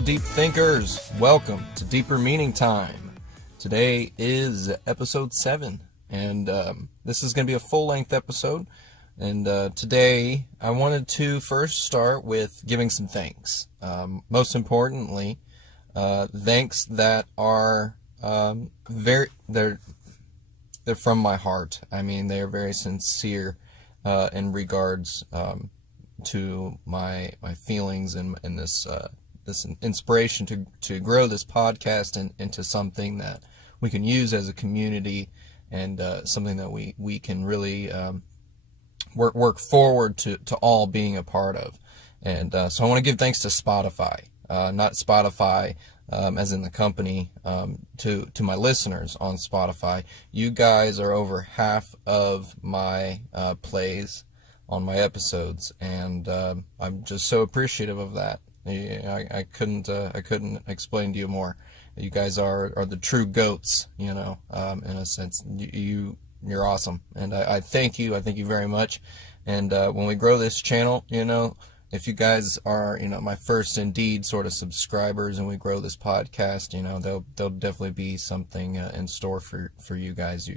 Hello, deep thinkers. Welcome to Deeper Meaning Time. Today is episode 7, and this is going to be a full-length episode. And today, I wanted to first start with giving some thanks. Most importantly, thanks that are they're from my heart. I mean, they are very sincere in regards to my feelings and this inspiration to grow this podcast into something that we can use as a community, and something that we can really work forward to all being a part of. And so I want to give thanks to Spotify, not Spotify as in the company, to my listeners on Spotify. You guys are over half of my plays on my episodes, and I'm just so appreciative of that. I couldn't explain to you more. You guys are the true goats, in a sense. You're awesome, and I thank you. I thank you very much. And when we grow this channel, if you guys are, my first indeed sort of subscribers, and we grow this podcast, there'll definitely be something in store for you guys.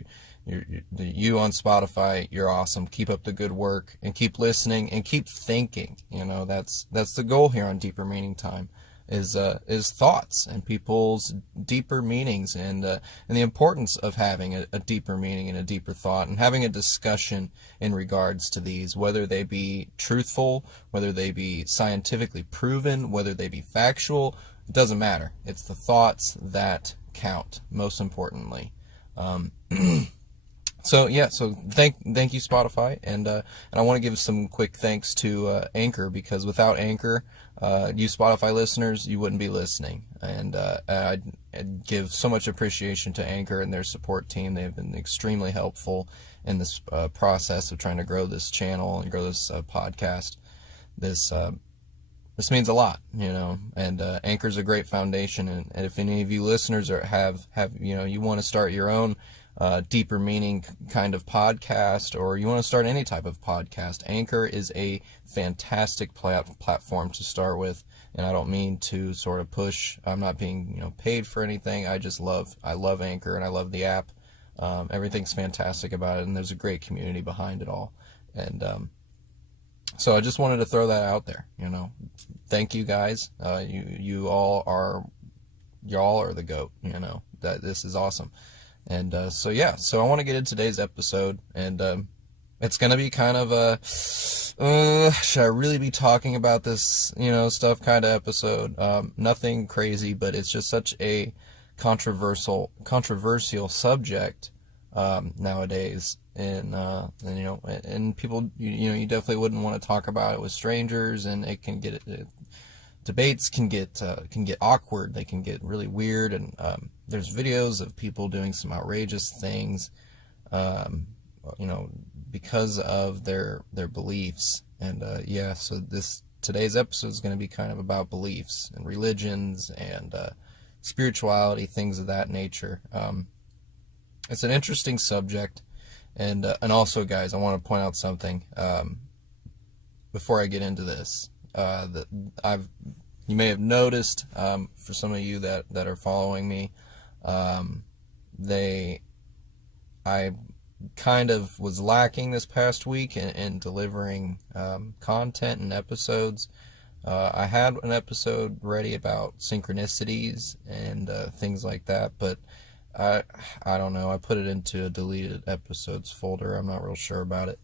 You on Spotify, you're awesome. Keep up the good work, and keep listening, and keep thinking. That's the goal here on Deeper Meaning Time, is thoughts and people's deeper meanings, and the importance of having a deeper meaning and a deeper thought, and having a discussion in regards to these, whether they be truthful, whether they be scientifically proven, whether they be factual. It doesn't matter. It's the thoughts that count, most importantly. So thank you, Spotify, and I want to give some quick thanks to Anchor, because without Anchor, you Spotify listeners, you wouldn't be listening. And I'd give so much appreciation to Anchor and their support team. They've been extremely helpful in this process of trying to grow this channel and grow this podcast. This means a lot, and Anchor's a great foundation. And if any of you listeners have you want to start your own deeper meaning kind of podcast, or you want to start any type of podcast, Anchor is a fantastic platform to start with. And I don't mean to sort of push. I'm not being paid for anything. I love Anchor, and I love the app. Everything's fantastic about it, and there's a great community behind it all. And so I just wanted to throw that out there. Thank you guys. Y'all are the GOAT. That this is awesome. And so I want to get into today's episode, and it's going to be kind of a should I really be talking about this stuff kind of episode. Nothing crazy, but it's just such a controversial subject nowadays, and people you definitely wouldn't want to talk about it with strangers, and it can get debates can get awkward. They can get really weird, and there's videos of people doing some outrageous things, because of their beliefs. And so today's episode is going to be kind of about beliefs and religions and spirituality, things of that nature. It's an interesting subject, and also, guys, I want to point out something before I get into this. You may have noticed, for some of you that are following me, I kind of was lacking this past week in delivering content and episodes. I had an episode ready about synchronicities and things like that, but I don't know. I put it into a deleted episodes folder. I'm not real sure about it.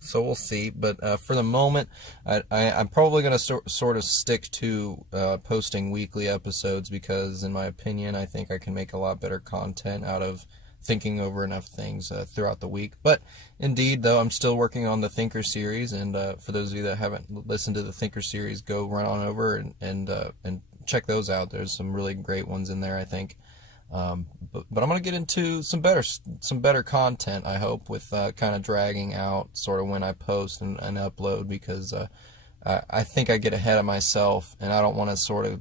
So we'll see. But for the moment, I'm probably going to sort of stick to posting weekly episodes, because, in my opinion, I think I can make a lot better content out of thinking over enough things throughout the week. But indeed, though, I'm still working on the Thinker series, and for those of you that haven't listened to the Thinker series, go run on over and check those out. There's some really great ones in there, I think. But I'm going to get into some better content, I hope, with kind of dragging out sort of when I post and upload, because I think I get ahead of myself, and I don't want to sort of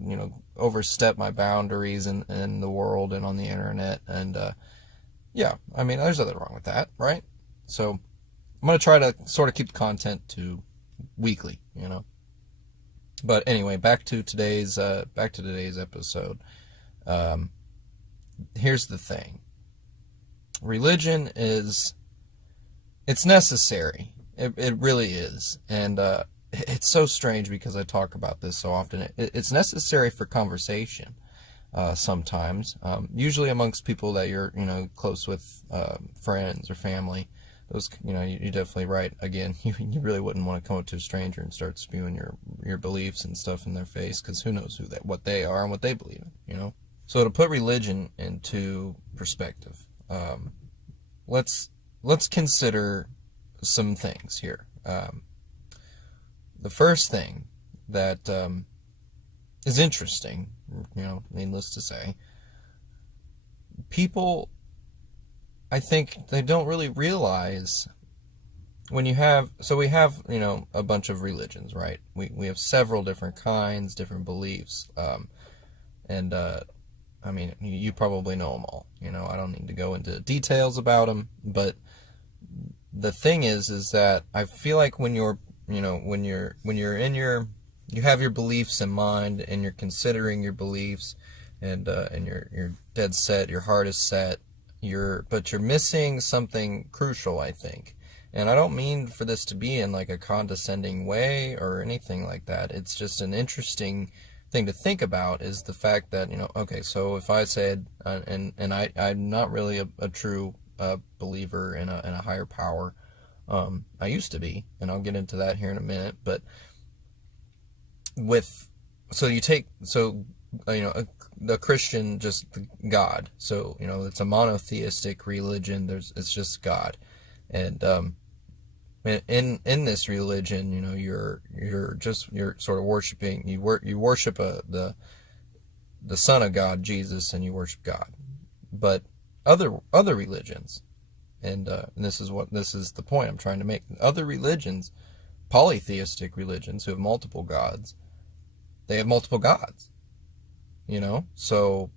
overstep my boundaries in the world and on the internet. And I mean, there's nothing wrong with that, right? So I'm going to try to sort of keep the content to weekly, But anyway, back to today's episode. Here's the thing. Religion it's necessary. It really is. And it's so strange because I talk about this so often. It's necessary for conversation sometimes, usually amongst people that you're, close with, friends or family. Those, you're definitely right. Again, you really wouldn't want to come up to a stranger and start spewing your beliefs and stuff in their face, because who knows what they are and what they believe in, So to put religion into perspective, let's consider some things here. The first thing that is interesting, needless to say, people, I think they don't really realize when we have, a bunch of religions, right? We have several different kinds, different beliefs, and you probably know them all. I don't need to go into details about them, but the thing is that I feel like when you're you have your beliefs in mind and you're considering your beliefs, and you're dead set, your heart is set, but you're missing something crucial, I think. And I don't mean for this to be in like a condescending way or anything like that. It's just an interesting thing to think about, is the fact that, okay, so if I said, I'm not really a true believer in a higher power. I used to be, and I'll get into that here in a minute, but the Christian, just God. So, it's a monotheistic religion. It's just God. And in this religion, you're sort of worshiping, you worship the Son of God, Jesus, and you worship God. But other religions, and this is the point I'm trying to make. Other religions, polytheistic religions who have multiple gods, they have multiple gods. So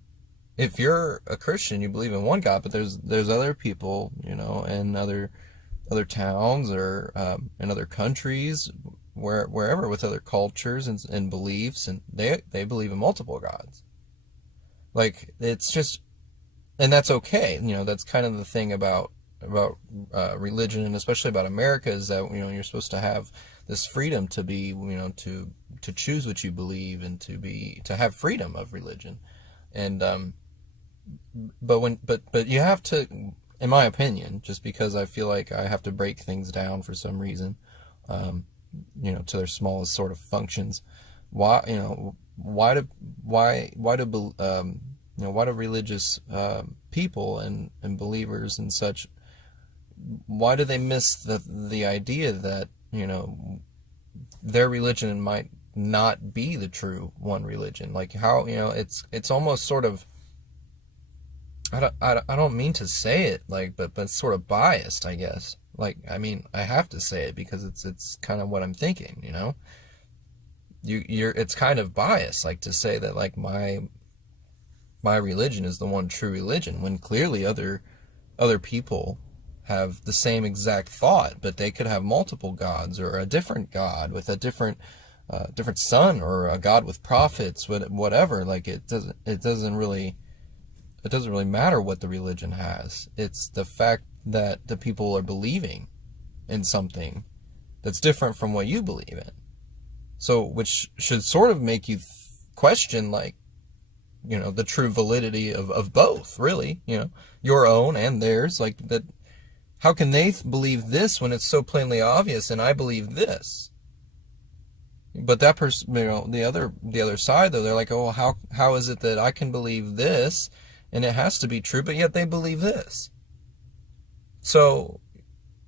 if you're a Christian, you believe in one God, but there's other people, in other towns or in other countries, wherever, with other cultures and beliefs, and they believe in multiple gods. Like, it's just, and that's okay. That's kind of the thing about religion, and especially about America, is that you're supposed to have this freedom to be, to choose what you believe, and to have freedom of religion. And but you have to, in my opinion, just because I feel like I have to break things down for some reason, to their smallest sort of functions. Why do religious people and believers and such, why do they miss the idea that their religion might not be the true one religion? Like, how it's almost sort of, I don't mean to say it, like, but it's sort of biased, I guess. Like, I mean, I have to say it because it's kind of what I'm thinking. It's kind of biased, like, to say that, like, my religion is the one true religion, when clearly other people have the same exact thought, but they could have multiple gods, or a different God with a different son, or a God with prophets, whatever. Like, it doesn't really matter what the religion has. It's the fact that the people are believing in something that's different from what you believe in. So, which should sort of make you question, like, the true validity of both, really, your own and theirs. Like, that, how can they believe this when it's so plainly obvious, and I believe this? But that person, the other side, though, they're like, oh, how is it that I can believe this, and it has to be true, but yet they believe this? So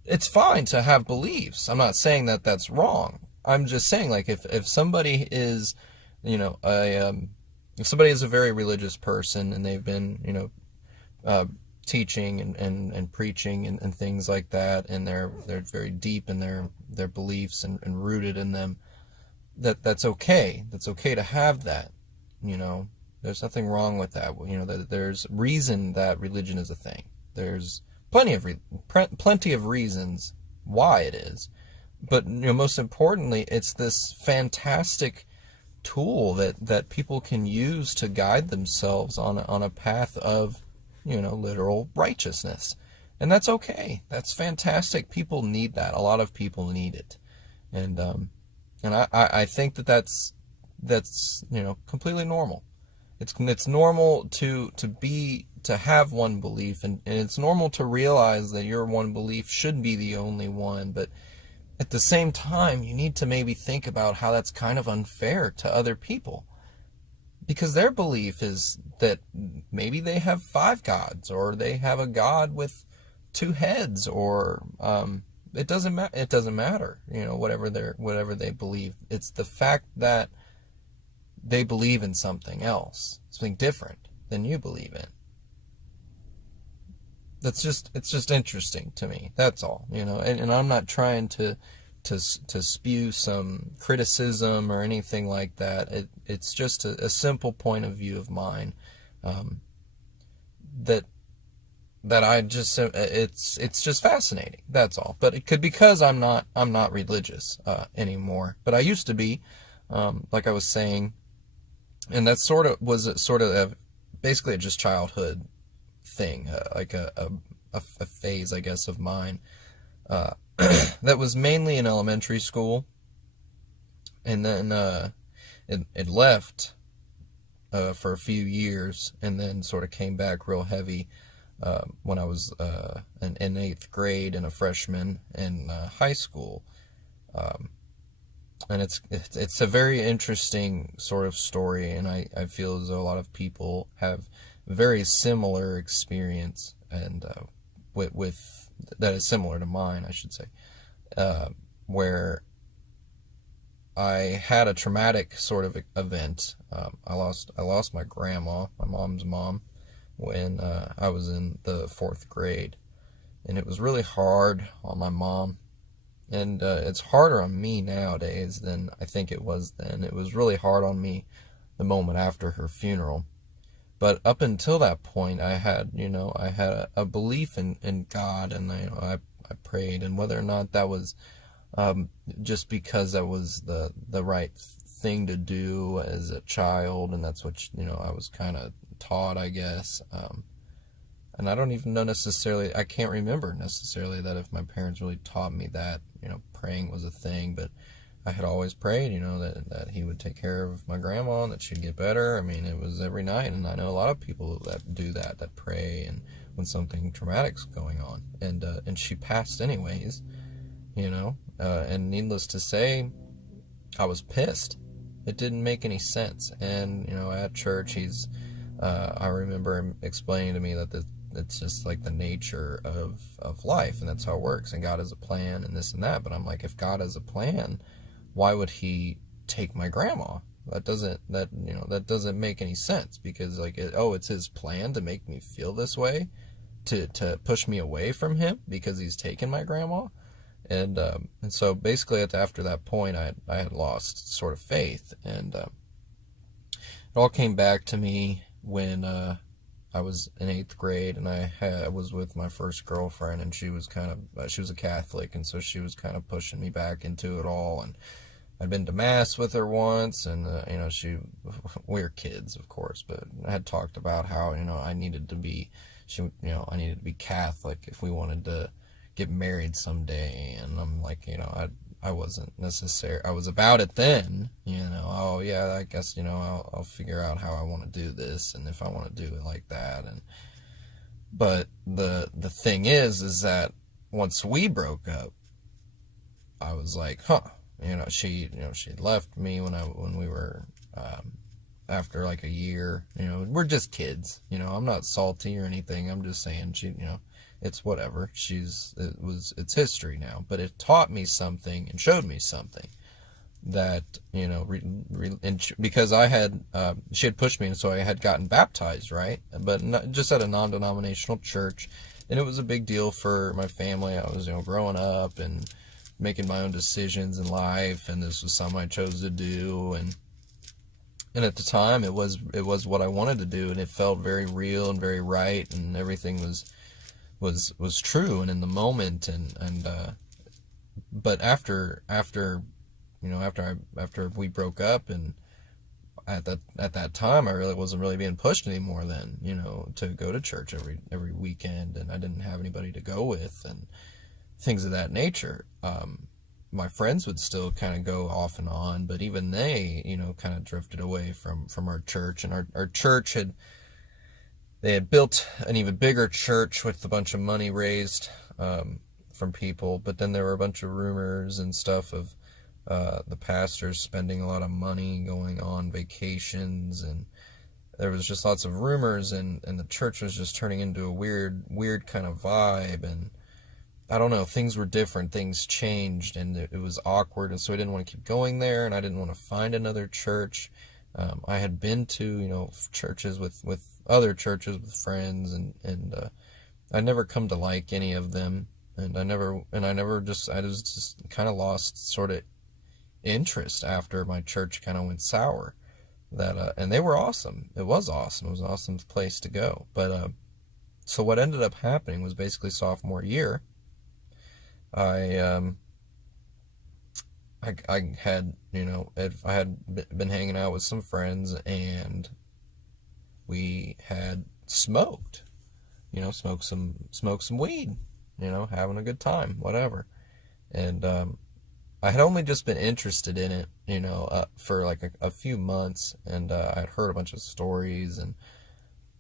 it's fine to have beliefs. I'm not saying that that's wrong. I'm just saying, like, if somebody is, if somebody is a very religious person, and they've been, teaching and preaching and things like that, and they're very deep in their beliefs and rooted in them, that's okay. That's okay to have that. There's nothing wrong with that. That there's reason that religion is a thing. There's plenty of reasons why it is. But most importantly, it's this fantastic tool that people can use to guide themselves on a path of, literal righteousness. And that's okay. That's fantastic. People need that. A lot of people need it. And I think that's completely normal. It's normal to have one belief, and it's normal to realize that your one belief should be the only one, but at the same time, you need to maybe think about how that's kind of unfair to other people. Because their belief is that maybe they have 5 gods, or they have a god with 2 heads, or it doesn't matter, whatever they believe. It's the fact that they believe in something else, something different than you believe in. It's just interesting to me. That's all, and I'm not trying to spew some criticism or anything like that. It's just a simple point of view of mine, that I just, it's just fascinating. That's all. But it could, because I'm not religious anymore, but I used to be, like I was saying, and that was basically just childhood thing, like a phase, I guess, of mine, that was mainly in elementary school, and then it left for a few years, and then sort of came back real heavy when I was in 8th grade and a freshman in high school. And it's a very interesting sort of story, and I feel as though a lot of people have very similar experience, and with that is similar to mine, I should say, where I had a traumatic sort of event. I lost my grandma, my mom's mom, when I was in the 4th grade, and it was really hard on my mom. And it's harder on me nowadays than I think it was then. It was really hard on me the moment after her funeral. But up until that point, I had a belief in God, and I prayed, and whether or not that was just because that was the right thing to do as a child, and that's what I was kind of taught, I guess. And I don't even know necessarily, I can't remember necessarily that if my parents really taught me that, praying was a thing, but I had always prayed, that he would take care of my grandma and that she'd get better. I mean, it was every night, and I know a lot of people that do that pray, and when something traumatic's going on, and she passed anyways, and needless to say, I was pissed. It didn't make any sense. And, at church, I remember him explaining to me that it's just like the nature of life, and that's how it works, and God has a plan, and this and that. But I'm like, if God has a plan, why would he take my grandma? That doesn't make any sense, because it's his plan to make me feel this way, to push me away from him because he's taken my grandma. And so basically after that point, I had lost sort of faith, and it all came back to me when I was in 8th grade, and I was with my first girlfriend, and she was a Catholic, and so she was kind of pushing me back into it all. And I'd been to mass with her once, and we were kids, of course, but I had talked about how I needed to be Catholic if we wanted to get married someday. And I'm like, I wasn't necessarily, I was about it then, oh yeah, I guess, I'll figure out how I want to do this, and if I want to do it like that. But the thing is that once we broke up, I was like, she left me when we were, after like a year. We're just kids, I'm not salty or anything, I'm just saying it's whatever. It's history now, but it taught me something and showed me something that, because I had, she had pushed me, and so I had gotten baptized, right? But not, just at a non-denominational church, and it was a big deal for my family. I was, growing up and making my own decisions in life, and this was something I chose to do, and at the time, it was what I wanted to do, and it felt very real and very right, and everything was true and in the moment, but after we broke up, and at that time, I really wasn't really being pushed anymore then, to go to church every weekend, and I didn't have anybody to go with and things of that nature. My friends would still kind of go off and on, but even they, kind of drifted away from our church. And our church they had built an even bigger church with a bunch of money raised from people, but then there were a bunch of rumors and stuff of the pastors spending a lot of money going on vacations, and there was just lots of rumors, and the church was just turning into a weird kind of vibe, and I don't know, things were different, things changed, and it was awkward, and so I didn't want to keep going there, and I didn't want to find another church. I had been to, churches with other churches with friends, and I never come to like any of them, and I was just kind of lost sort of interest after my church kind of went sour. And they were awesome. It was awesome. It was an awesome place to go. But so what ended up happening was basically sophomore year, I had, I had been hanging out with some friends, and we had smoked some weed, having a good time, whatever. And I had only just been interested in it, for like a few months, and I'd heard a bunch of stories, and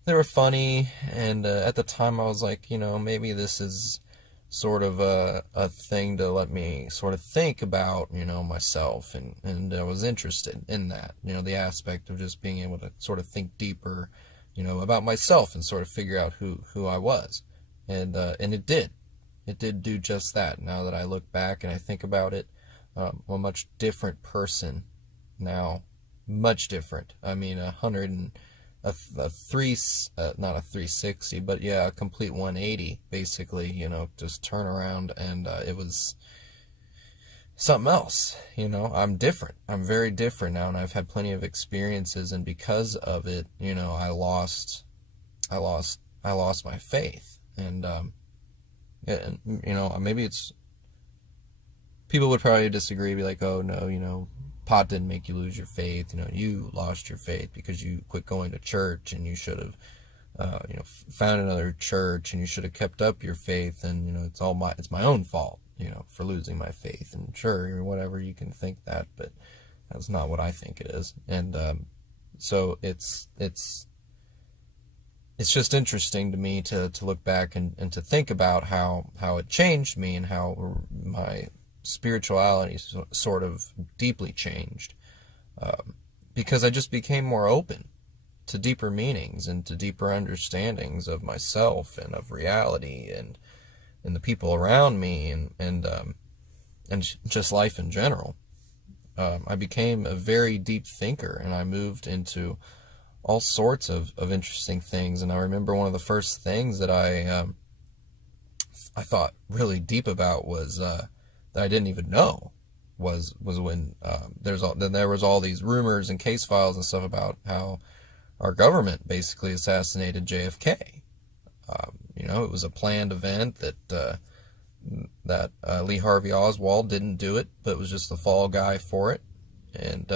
they were funny, and at the time I was like, maybe this is sort of a thing to let me sort of think about, myself, and I was interested in that, the aspect of just being able to sort of think deeper, about myself and sort of figure out who I was, and it did do just that. Now that I look back and I think about it, I'm a much different person now, much different. I mean, not a 360, but yeah, a complete 180, basically, just turn around, and it was something else. I'm different. I'm very different now, and I've had plenty of experiences, and because of it, I lost my faith, and maybe it's, people would probably disagree, be like, oh no, pot didn't make you lose your faith. You lost your faith because you quit going to church, and you should have, found another church, and you should have kept up your faith, and it's my own fault, for losing my faith. And sure, whatever, you can think that, but that's not what I think it is. And so it's just interesting to me to look back and to think about how it changed me, and how my spirituality sort of deeply changed, because I just became more open to deeper meanings and to deeper understandings of myself and of reality and the people around me, and just life in general. I became a very deep thinker, and I moved into all sorts of interesting things. And I remember one of the first things that I thought really deep about was that I didn't even know was when there was all these rumors and case files and stuff about how our government basically assassinated JFK. It was a planned event that Lee Harvey Oswald didn't do it, but was just the fall guy for it. And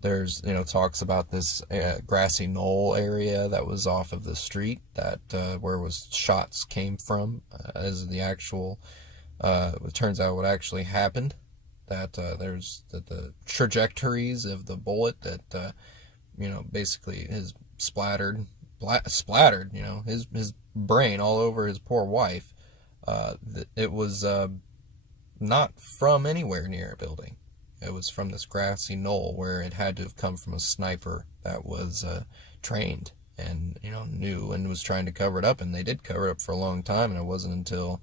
there's talks about this grassy knoll area that was off of the street that where shots came from, as the actual. It turns out what actually happened, that there's the trajectories of the bullet that basically has splattered his brain all over his poor wife. It was not from anywhere near a building. It was from this grassy knoll, where it had to have come from a sniper that was trained and knew and was trying to cover it up, and they did cover it up for a long time. And it wasn't until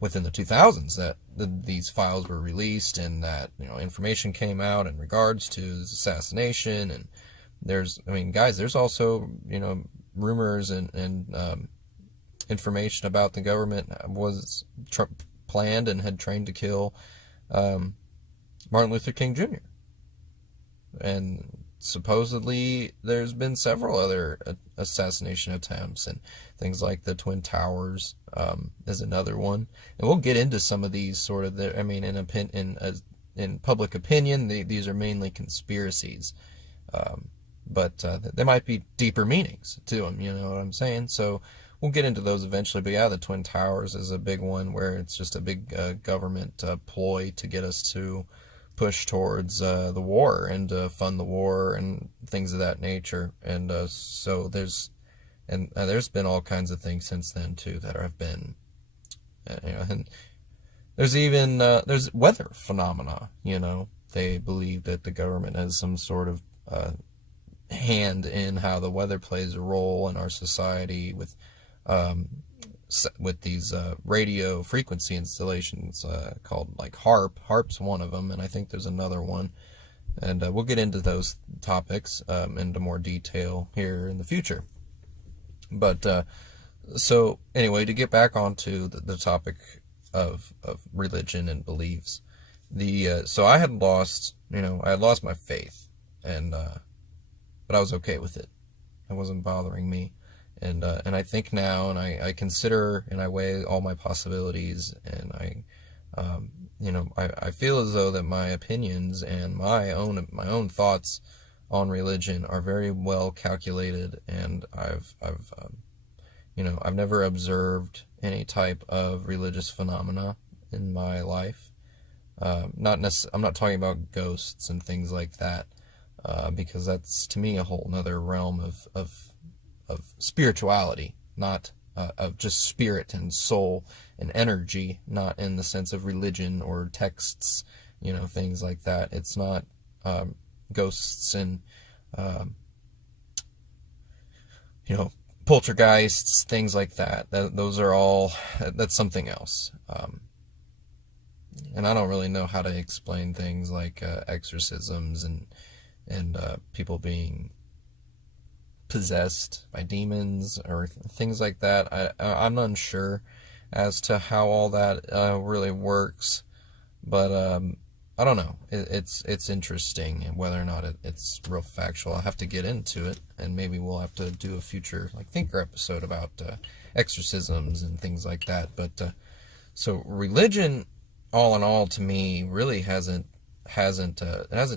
within the 2000s that these files were released, and that information came out in regards to his assassination. And there's also rumors and information about the government was planned and had trained to kill Martin Luther King Jr. And supposedly there's been several other assassination attempts, and things like the Twin Towers is another one. And we'll get into some of these sort of, in public opinion, these are mainly conspiracies. But there might be deeper meanings to them, you know what I'm saying? So we'll get into those eventually. But yeah, the Twin Towers is a big one, where it's just a big government ploy to get us to push towards the war and fund the war and things of that nature. And so there's been all kinds of things since then too that have been, and there's even there's weather phenomena. You know, they believe that the government has some sort of hand in how the weather plays a role in our society with these radio frequency installations called like HARP's one of them, and I think there's another one, and we'll get into those topics into more detail here in the future. But so anyway, to get back onto the topic of religion and beliefs, so I had lost my faith, and but I was okay with it. It wasn't bothering me. And I think now, and I consider and I weigh all my possibilities, and I feel as though that my opinions and my own thoughts on religion are very well calculated, and I've never observed any type of religious phenomena in my life. I'm not talking about ghosts and things like that, because that's to me a whole nother realm of spirituality, not of just spirit and soul and energy, not in the sense of religion or texts, things like that. It's not ghosts and poltergeists, things like that. That's something else. And I don't really know how to explain things like exorcisms and people being possessed by demons or things like that. I'm unsure as to how all that really works, but I don't know. It's interesting, and whether or not it's real factual, I'll have to get into it, and maybe we'll have to do a future thinker episode about exorcisms and things like that. But so religion, all in all, to me, really hasn't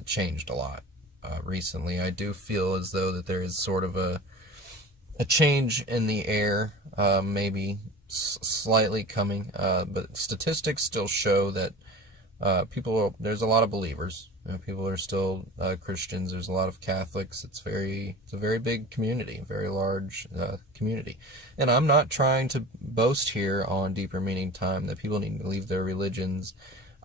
changed a lot. Recently, I do feel as though that there is sort of a change in the air, maybe slightly coming, but statistics still show that there's a lot of believers. People are still Christians. There's a lot of Catholics. It's a very big community, a very large community. And I'm not trying to boast here on Deeper Meaning Time that people need to leave their religions.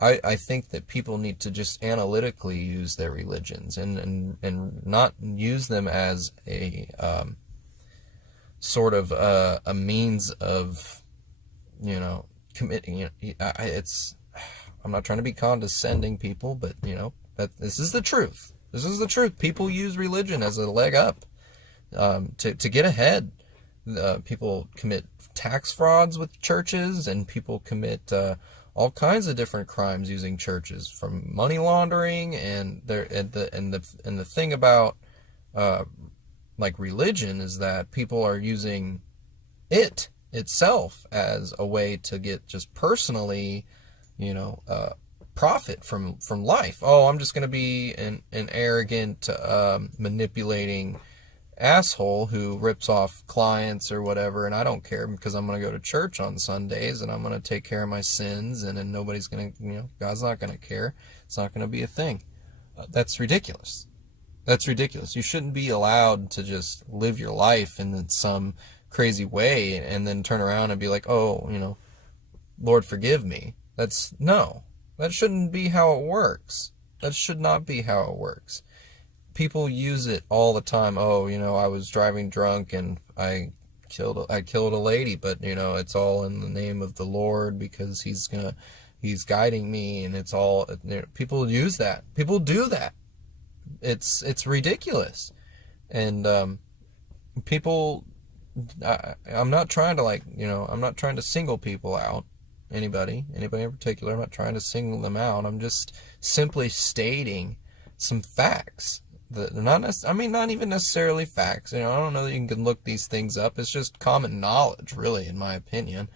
I think that people need to just analytically use their religions and not use them as a sort of a means of committing. I'm not trying to be condescending, people, but that this is the truth. This is the truth. People use religion as a leg up to get ahead. People commit tax frauds with churches, and people commit all kinds of different crimes using churches, from money laundering, and the thing about religion is that people are using it itself as a way to get just personally profit from life. Oh, I'm just going to be an arrogant manipulating asshole who rips off clients or whatever, and I don't care, because I'm going to go to church on Sundays, and I'm going to take care of my sins, and then nobody's going to, God's not going to care. It's not going to be a thing. That's ridiculous. That's ridiculous. You shouldn't be allowed to just live your life in some crazy way and then turn around and be like, oh, Lord, forgive me. That shouldn't be how it works. That should not be how it works. People use it all the time. Oh, I was driving drunk and I killed a lady, but it's all in the name of the Lord, because He's guiding me, and it's all. People use that. People do that. It's ridiculous, and people. I'm not trying to I'm not trying to single people out. Anybody in particular. I'm not trying to single them out. I'm just simply stating some facts. Not even necessarily facts. I don't know that you can look these things up. It's just common knowledge, really, in my opinion.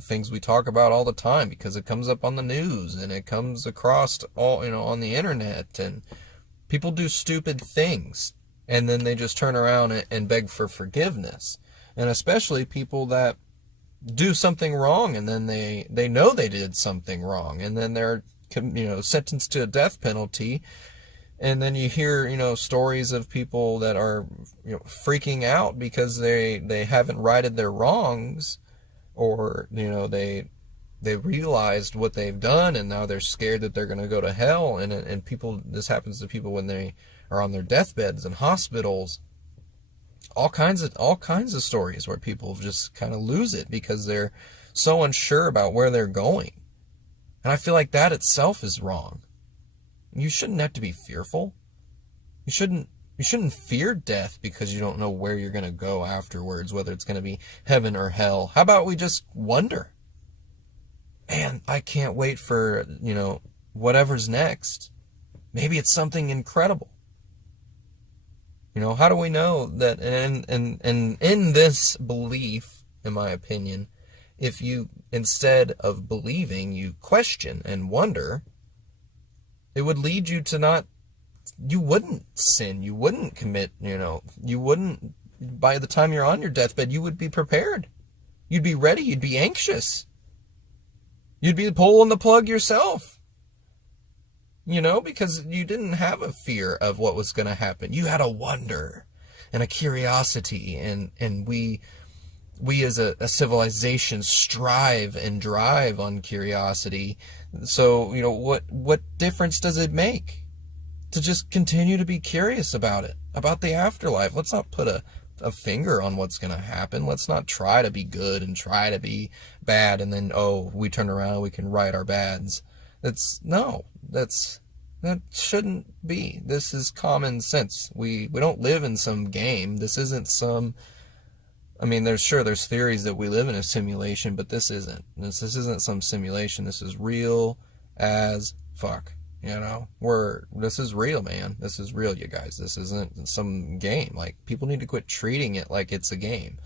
things we talk about all the time because it comes up on the news and it comes across all, on the internet, and people do stupid things and then they just turn around and beg for forgiveness. And especially people that do something wrong and then they know they did something wrong and then they're, sentenced to a death penalty. And then you hear, stories of people that are, freaking out because they haven't righted their wrongs, or, they realized what they've done and now they're scared that they're going to go to hell. And this happens to people when they are on their deathbeds in hospitals. All kinds of stories where people just kind of lose it because they're so unsure about where they're going. And I feel like that itself is wrong. You shouldn't have to be fearful. You shouldn't fear death because you don't know where you're going to go afterwards, whether it's going to be heaven or hell. How about we just wonder? Man, I can't wait for, whatever's next. Maybe it's something incredible. How do we know that? And in this belief, in my opinion, if you, instead of believing, you question and wonder, it would lead you to you wouldn't sin, you wouldn't commit, you wouldn't, by the time you're on your deathbed, you would be prepared. You'd be ready, you'd be anxious. You'd be pulling the plug yourself. Because you didn't have a fear of what was going to happen. You had a wonder and a curiosity, and we as a civilization strive and drive on curiosity. So, what difference does it make to just continue to be curious about it, about the afterlife? Let's not put a finger on what's going to happen. Let's not try to be good and try to be bad, and then, we turn around and we can right our bads. That shouldn't be. This is common sense. We don't live in some game. This isn't some, there's theories that we live in a simulation, but this isn't. This isn't some simulation. This is real as fuck. This is real, man. This is real, you guys. This isn't some game. Like, people need to quit treating it like it's a game.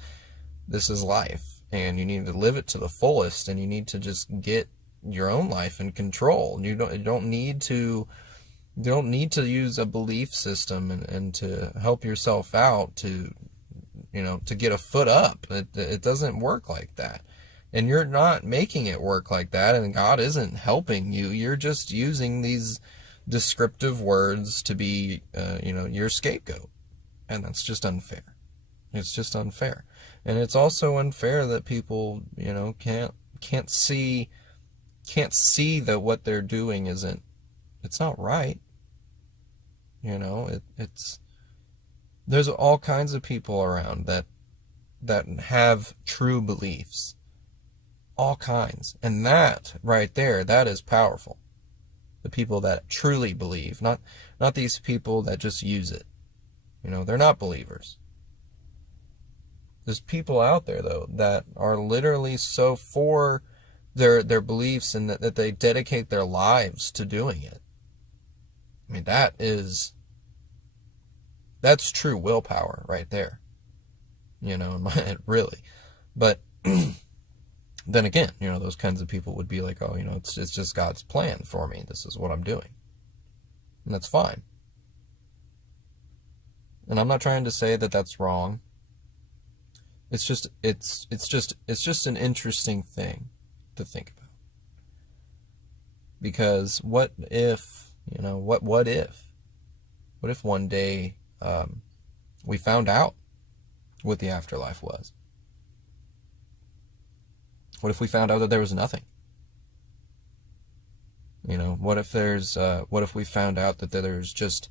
This is life, and you need to live it to the fullest, and you need to just get your own life in control. You don't need to use a belief system and to help yourself out to get a foot up. It doesn't work like that. And you're not making it work like that, and God isn't helping you. You're just using these descriptive words to be, your scapegoat. And that's just unfair. It's just unfair. And it's also unfair that people, can't see that what they're doing it's not right. There's all kinds of people around that have true beliefs. All kinds. And that right there, that is powerful. The people that truly believe, not these people that just use it. They're not believers. There's people out there, though, that are literally so for their beliefs, and that they dedicate their lives to doing it. That's true willpower right there. Really. But then again, those kinds of people would be like, it's just God's plan for me. This is what I'm doing. And that's fine. And I'm not trying to say that that's wrong. It's just an interesting thing to think about. Because what if one day we found out what the afterlife was? What if we found out that there was nothing? What if we found out that there's just,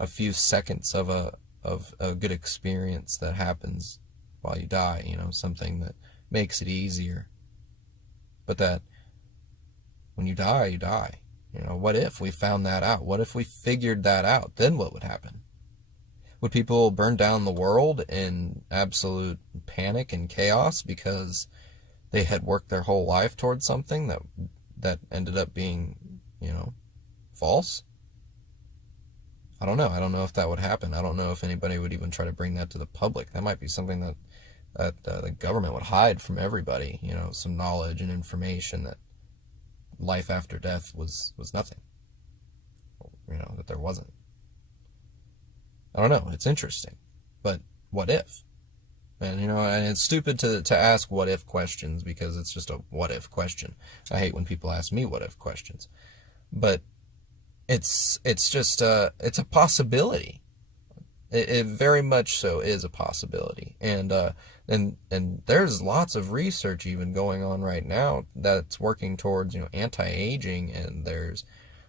a few seconds of a good experience that happens while you die, something that makes it easier. But that when you die, you die. What if we found that out? What if we figured that out? Then what would happen? Would people burn down the world in absolute panic and chaos because they had worked their whole life towards something that ended up being, false? I don't know. I don't know if that would happen. I don't know if anybody would even try to bring that to the public. That might be something that that the government would hide from everybody, some knowledge and information that life after death was nothing, that there wasn't. I don't know. It's interesting, but what if? And and it's stupid to ask what if questions, because it's just a what if question. I hate when people ask me what if questions, but it's just it's a possibility. It very much so is a possibility, and there's lots of research even going on right now that's working towards anti-aging, and there's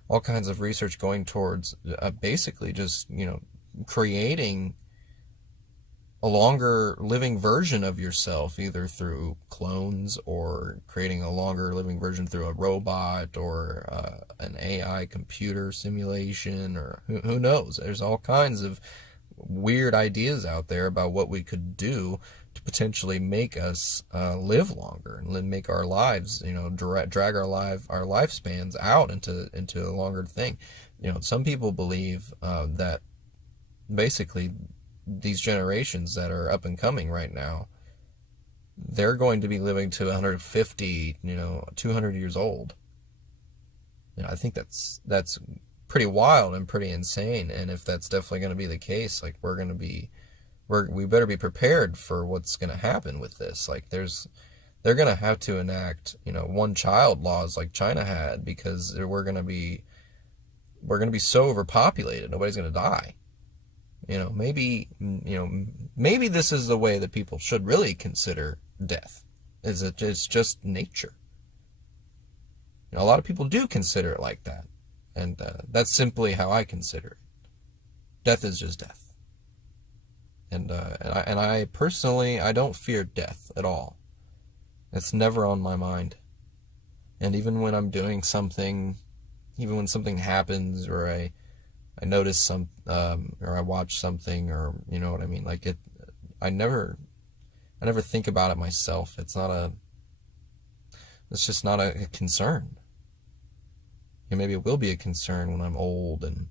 all kinds of research going towards basically just creating a longer living version of yourself, either through clones or creating a longer living version through a robot or an AI computer simulation, or who knows. There's all kinds of weird ideas out there about what we could do to potentially make us live longer and make our lives, drag our lifespans out into a longer thing. Some people believe that basically these generations that are up and coming right now, they're going to be living to 150, 200 years old. I think that's pretty wild and pretty insane. And if that's definitely going to be the case, like we better be prepared for what's going to happen with this. Like they're going to have to enact, one child laws like China had, because we're going to be so overpopulated, nobody's going to die. Maybe this is the way that people should really consider death. It's just nature. A lot of people do consider it like that. And that's simply how I consider it. Death is just death. And I personally, I don't fear death at all. It's never on my mind. And even when I'm doing something, even when something happens, or I notice some, or I watch something, or you know what I mean, like I never think about it myself. It's just not a concern. Maybe it will be a concern when I'm old and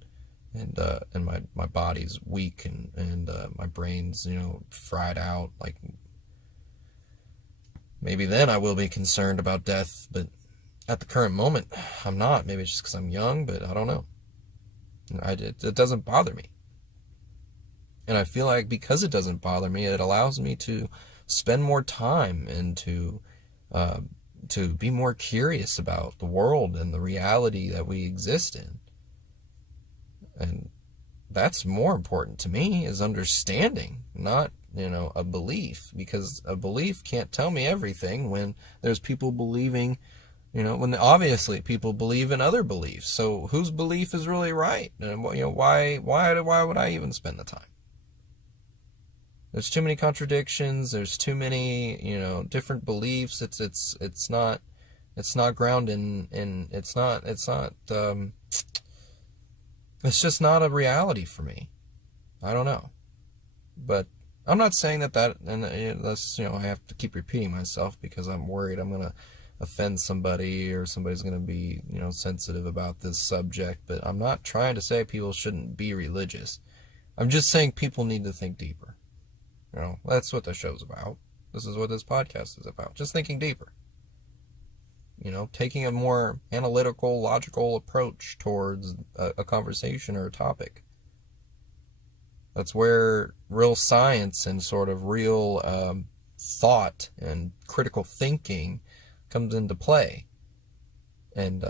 my body's weak and my brain's fried out. Like maybe then I will be concerned about death, but at the current moment I'm not. Maybe it's just because I'm young, but I don't know. It doesn't bother me. And I feel like because it doesn't bother me, it allows me to spend more time and to be more curious about the world and the reality that we exist in. And that's more important to me, is understanding, not, a belief, because a belief can't tell me everything when there's people believing, when obviously people believe in other beliefs. So whose belief is really right? And why would I even spend the time? There's too many contradictions. There's too many, different beliefs. It's not grounded in it's just not a reality for me. I don't know. But I'm not saying that, and that's, I have to keep repeating myself because I'm worried I'm going to offend somebody, or somebody's going to be, sensitive about this subject. But I'm not trying to say people shouldn't be religious. I'm just saying people need to think deeper. That's what the show's about. This is what this podcast is about. Just thinking deeper. Taking a more analytical, logical approach towards a conversation or a topic. That's where real science and sort of real thought and critical thinking comes into play. And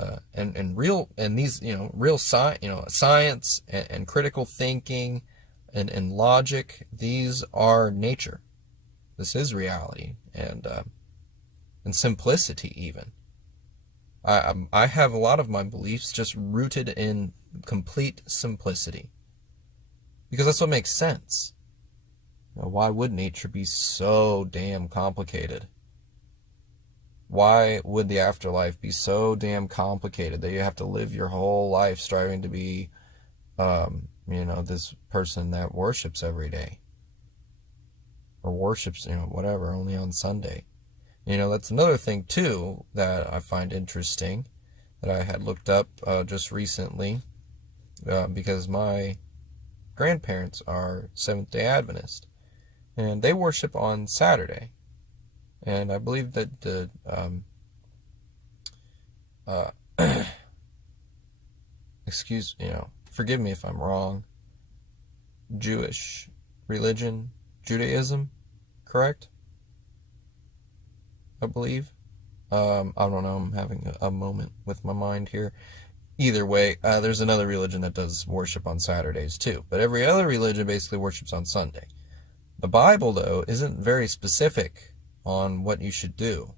these, real science and critical thinking and logic, these are nature. This is reality, and simplicity even. I have a lot of my beliefs just rooted in complete simplicity, because that's what makes sense. Why would nature be so damn complicated? Why would the afterlife be so damn complicated that you have to live your whole life striving to be this person that worships every day, or worships, whatever, only on Sunday? That's another thing too that I find interesting, that I had looked up just recently, because my grandparents are Seventh-day Adventist, and they worship on Saturday. And I believe that the forgive me if I'm wrong, Jewish religion, Judaism, correct? I believe. I don't know, I'm having a moment with my mind here. Either way, there's another religion that does worship on Saturdays too, but every other religion basically worships on Sunday. The Bible, though, isn't very specific on what you should do,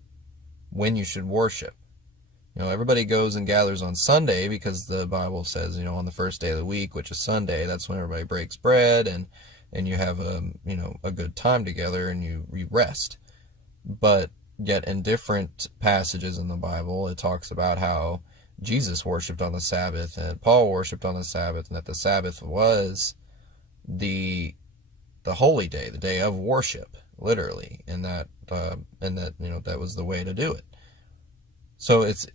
when you should worship. Everybody goes and gathers on Sunday because the Bible says, on the first day of the week, which is Sunday, that's when everybody breaks bread and you have a good time together and you rest. But yet in different passages in the Bible, it talks about how Jesus worshipped on the Sabbath and Paul worshipped on the Sabbath, and that the Sabbath was the holy day, the day of worship, literally, and that that was the way to do it. So it's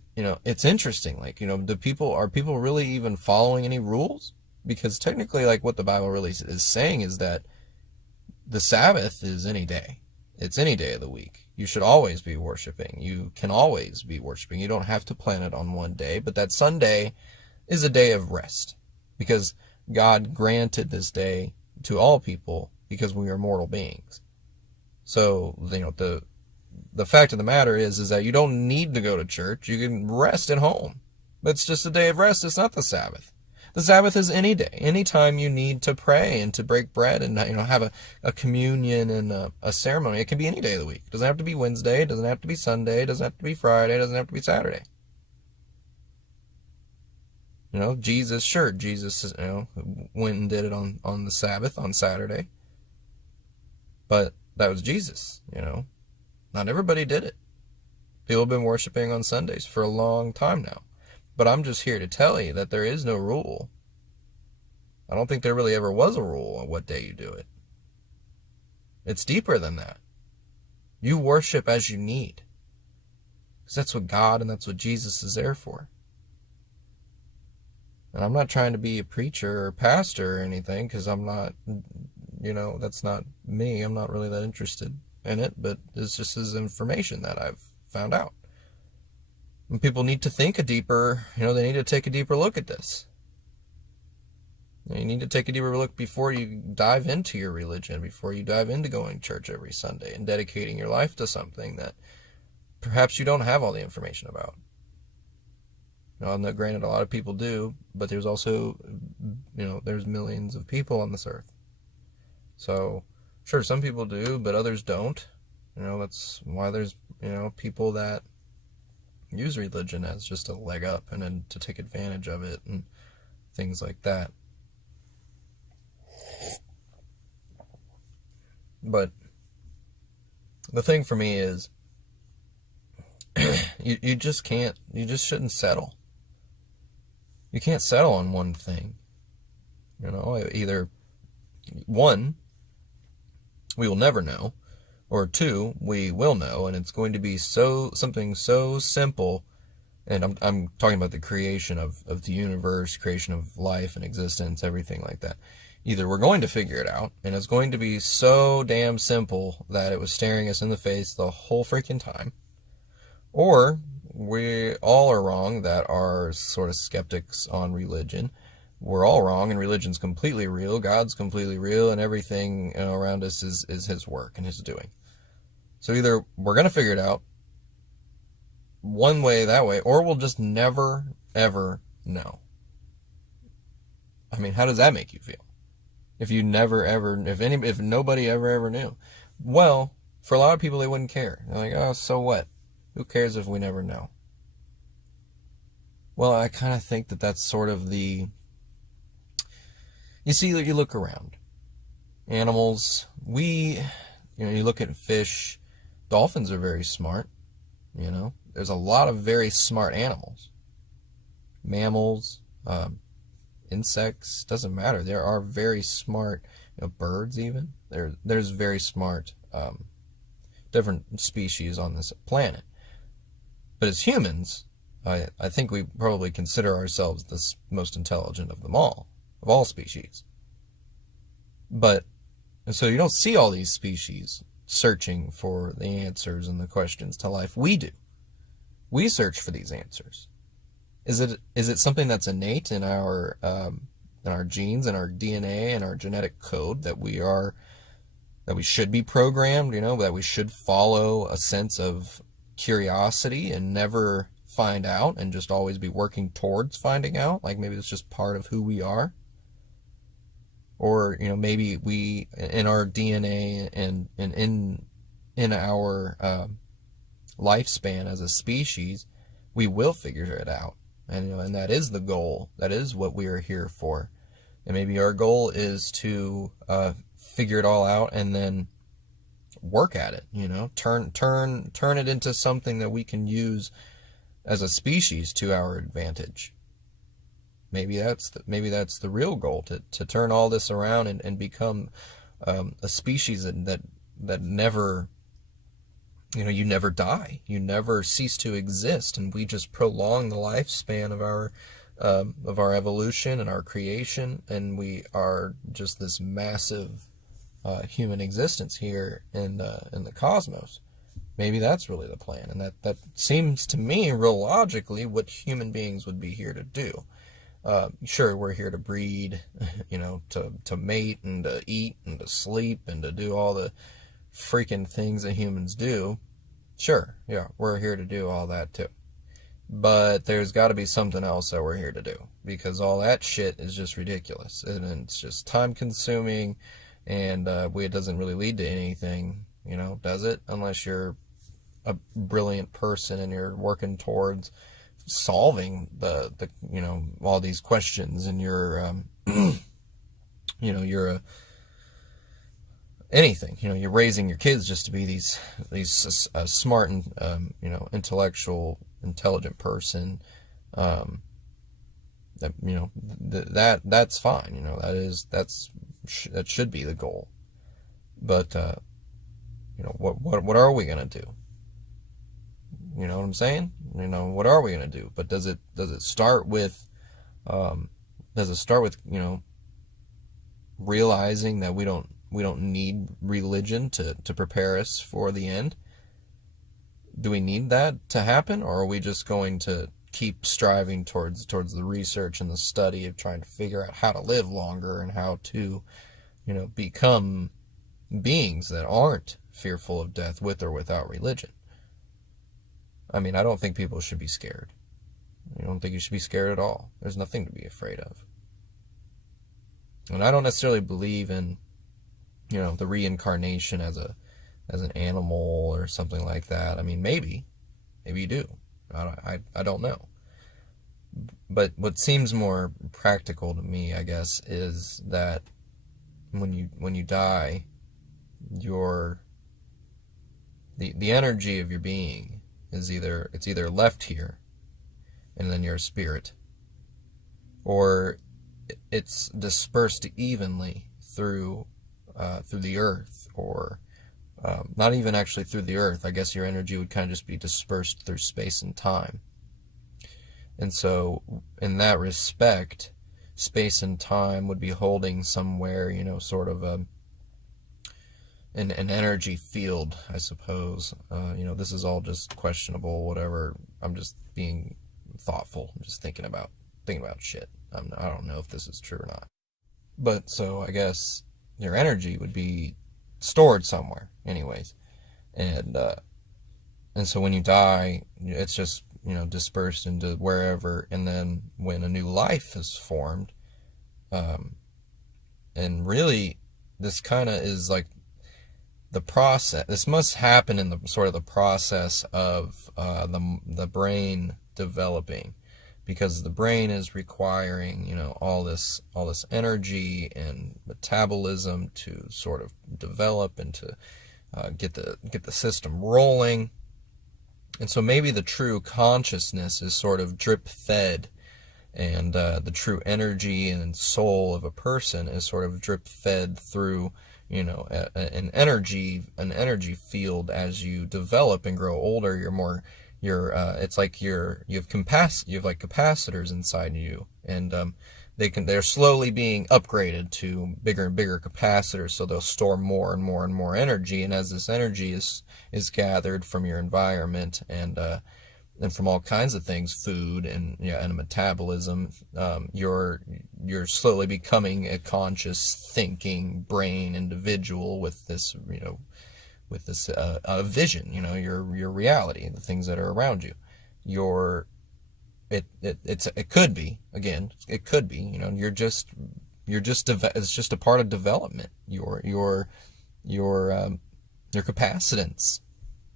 interesting. Are people really even following any rules? Because technically, what the Bible really is saying is that the Sabbath is any day. It's any day of the week. You should always be worshiping. You can always be worshiping. You don't have to plan it on one day, but that Sunday is a day of rest because God granted this day to all people because we are mortal beings. So, the fact of the matter is that you don't need to go to church. You can rest at home. It's just a day of rest. It's not the Sabbath. The Sabbath is any day, any time you need to pray and to break bread and have a communion and a ceremony. It can be any day of the week. It doesn't have to be Wednesday. It doesn't have to be Sunday. It doesn't have to be Friday. It doesn't have to be Saturday. Jesus went and did it on the Sabbath, on Saturday. But that was Jesus, Not everybody did it. People have been worshiping on Sundays for a long time now. But I'm just here to tell you that there is no rule. I don't think there really ever was a rule on what day you do it. It's deeper than that. You worship as you need. Because that's what God and that's what Jesus is there for. And I'm not trying to be a preacher or pastor or anything, because I'm not, that's not me. I'm not really that interested in it, but it's just as information that I've found out. And people need to think they need to take a deeper look at this. You need to take a deeper look before you dive into your religion, before you dive into going to church every Sunday and dedicating your life to something that perhaps you don't have all the information about. Granted, a lot of people do, but there's also, there's millions of people on this earth. So, sure, some people do, but others don't. That's why there's, people that use religion as just a leg up and then to take advantage of it and things like that. But the thing for me is you just shouldn't settle. You can't settle on one thing. Either one, we will never know, or two, we will know, and it's going to be something so simple. And I'm talking about the creation of the universe, creation of life and existence, everything like that. Either we're going to figure it out, and it's going to be so damn simple that it was staring us in the face the whole freaking time, or we all are wrong that are sort of skeptics on religion. We're all wrong, and religion's completely real, God's completely real, and everything around us is His work and His doing. So either we're going to figure it out one way, that way, or we'll just never, ever know. I mean, how does that make you feel? If you never, ever, if nobody ever knew? Well, for a lot of people, they wouldn't care. They're like, oh, so what? Who cares if we never know? Well, I kind of think that that's sort of you see, you look around. Animals, you look at fish. Dolphins are very smart, There's a lot of very smart animals. Mammals, insects, doesn't matter. There are very smart, birds even. There's very smart, different species on this planet. But as humans, I think we probably consider ourselves the most intelligent of them all, of all species. But And so you don't see all these species searching for the answers and the questions to life. We do. We search for these answers. Is it something that's innate in our genes and our DNA and our genetic code that we should be programmed, that we should follow a sense of curiosity and never find out and just always be working towards finding out? Like maybe it's just part of who we are. Or, maybe we, in our DNA and in our lifespan as a species, we will figure it out. And that is the goal. That is what we are here for. And maybe our goal is to figure it all out and then work at it, turn it into something that we can use as a species to our advantage. Maybe that's the real goal, to turn all this around and become a species that never, you never die, you never cease to exist, and we just prolong the lifespan of our evolution and our creation, and we are just this massive human existence here in the cosmos. Maybe that's really the plan, and that seems to me real logically what human beings would be here to do. Sure, we're here to breed, to mate and to eat and to sleep and to do all the freaking things that humans do. Sure, yeah, we're here to do all that too. But there's got to be something else that we're here to do, because all that shit is just ridiculous, and it's just time consuming, and it doesn't really lead to anything, does it? Unless you're a brilliant person and you're working towards solving the all these questions, and you're you're anything, you're raising your kids just to be these smart and intellectual, intelligent person, that's fine, that should be the goal. But what are we gonna do? You know what I'm saying? What are we gonna do? But does it start with realizing that we don't need religion to prepare us for the end? Do we need that to happen, or are we just going to keep striving towards the research and the study of trying to figure out how to live longer and how to become beings that aren't fearful of death with or without religion? I mean, I don't think people should be scared. I don't think you should be scared at all. There's nothing to be afraid of. And I don't necessarily believe in, the reincarnation as an animal or something like that. I mean, maybe you do. I don't know. But what seems more practical to me, I guess, is that when you die, the energy of your being is either left here, and then you're a spirit, or it's dispersed evenly through the earth, or not even actually through the earth. I guess your energy would kind of just be dispersed through space and time. And so, in that respect, space and time would be holding somewhere, sort of an energy field, I suppose. This is all just questionable, whatever. I'm just being thoughtful. I'm just thinking about shit. I don't know if this is true or not. But so I guess your energy would be stored somewhere, anyways. And so when you die, it's just dispersed into wherever. And then when a new life is formed, and really, this kind of is like the process. This must happen in the sort of the process of the brain developing, because the brain is requiring all this energy and metabolism to sort of develop and to get the system rolling. And so maybe the true consciousness is sort of drip fed, and the true energy and soul of a person is sort of drip fed through an energy field. As you develop and grow older, it's like you have capacitors inside you, and they're slowly being upgraded to bigger and bigger capacitors, so they'll store more and more and more energy. And as this energy is gathered from your environment and from all kinds of things, food and and metabolism, you're slowly becoming a conscious thinking brain individual with this vision, your reality, the things that are around you. It could be, again, it could be, it's just a part of development. Your capacitance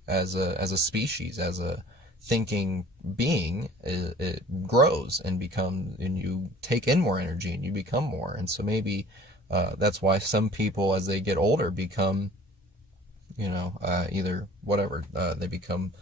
as a species, as a thinking being, it grows and you take in more energy and you become more. And so maybe that's why some people, as they get older, become either whatever, they become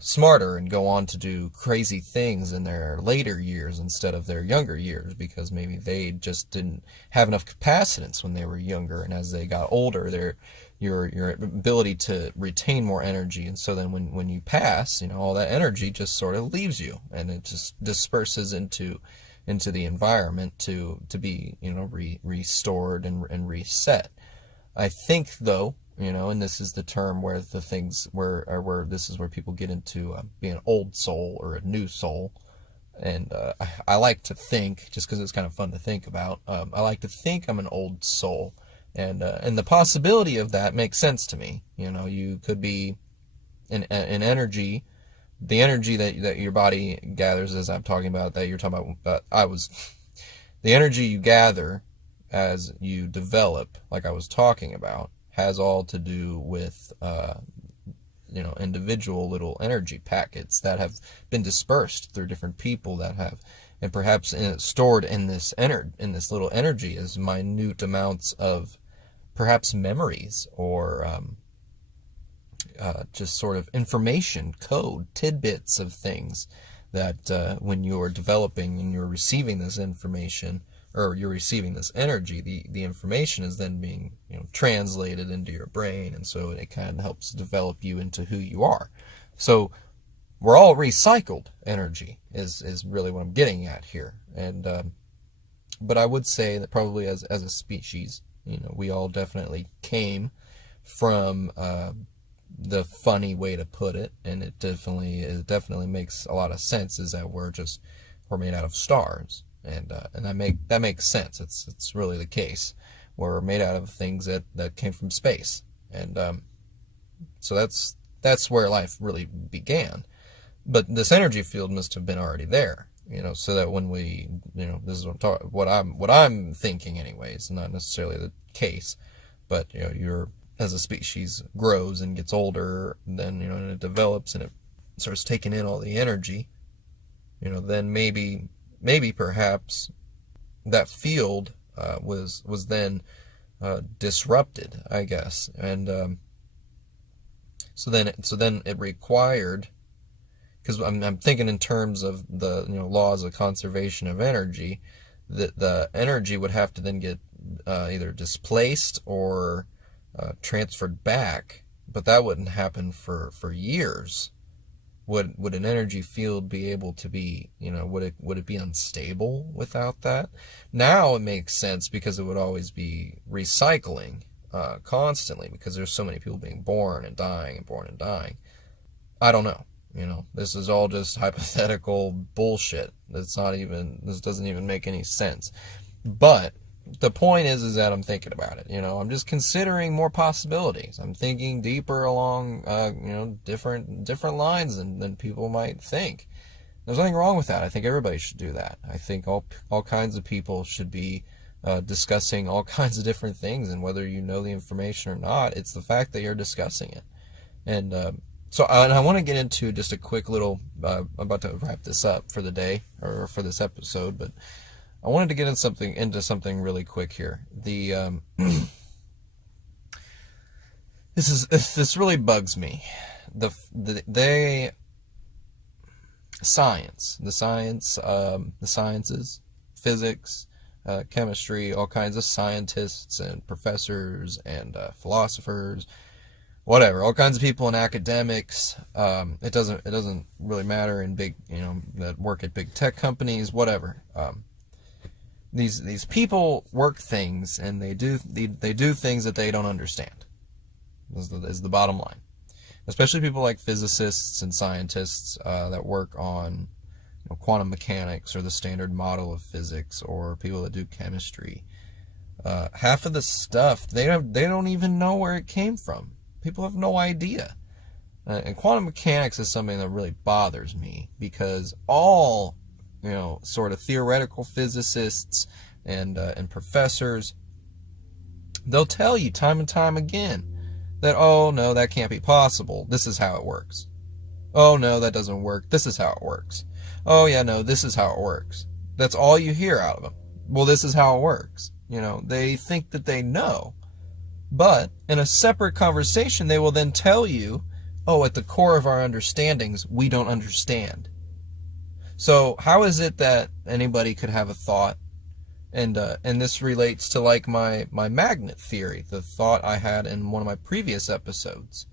smarter and go on to do crazy things in their later years instead of their younger years, because maybe they just didn't have enough capacitance when they were younger, and as they got older, your ability to retain more energy, and so then when you pass, all that energy just sort of leaves you, and it just disperses into the environment to be restored and reset. I think, though, and this is the term where this is where people get into being an old soul or a new soul. And I like to think, just because it's kind of fun to think about, I like to think I'm an old soul. And the possibility of that makes sense to me. You could be an energy, the energy that your body gathers, as I'm talking about, that you're talking about, the energy you gather as you develop, like I was talking about, has all to do with individual little energy packets that have been dispersed through different people that have, and perhaps stored in this little energy as minute amounts of perhaps memories or just sort of information, code, tidbits of things that when you're developing and you're receiving this information, or you're receiving this energy, the information is then being translated into your brain, and so it kind of helps develop you into who you are. So we're all recycled energy is really what I'm getting at here. And but I would say that probably as a species, we all definitely came from the funny way to put it, and it definitely makes a lot of sense, is that we're made out of stars. And that makes sense. It's really the case. We're made out of things that came from space, and so that's where life really began. But this energy field must have been already there, so that when we, this is what I'm thinking, anyways. Not necessarily the case, but as a species grows and gets older, then and it develops and it starts taking in all the energy, then maybe perhaps that field was then disrupted, I guess, and so then it required, because I'm thinking in terms of the laws of conservation of energy, that the energy would have to then get either displaced or transferred back, but that wouldn't happen for years. Would an energy field be able to be, would it be unstable without that? Now it makes sense, because it would always be recycling constantly, because there's so many people being born and dying and born and dying. I don't know. This is all just hypothetical bullshit. This doesn't even make any sense. But the point is that I'm thinking about it. I'm just considering more possibilities. I'm thinking deeper along, different lines than people might think. There's nothing wrong with that. I think everybody should do that. I think all kinds of people should be discussing all kinds of different things, and whether you know the information or not, it's the fact that you're discussing it. And and I want to get into just a quick little. I'm about to wrap this up for the day, or for this episode, but I wanted to get into something really quick here. The this really bugs me. The sciences, physics, chemistry, all kinds of scientists and professors and philosophers, whatever, all kinds of people in academics. It doesn't really matter in big, that work at big tech companies, whatever. these people work things, and they do things that they don't understand. Is the bottom line. Especially people like physicists and scientists that work on quantum mechanics or the standard model of physics, or people that do chemistry. Half of the stuff they don't even know where it came from. People have no idea. And quantum mechanics is something that really bothers me, because all sort of theoretical physicists and professors, they'll tell you time and time again that, oh no, that can't be possible. This is how it works. Oh no, that doesn't work. This is how it works. Oh yeah, no, this is how it works. That's all you hear out of them. Well, this is how it works. They think that they know. But in a separate conversation, they will then tell you, oh, at the core of our understandings, we don't understand. So how is it that anybody could have a thought? And this relates to like my magnet theory, the thought I had in one of my previous episodes.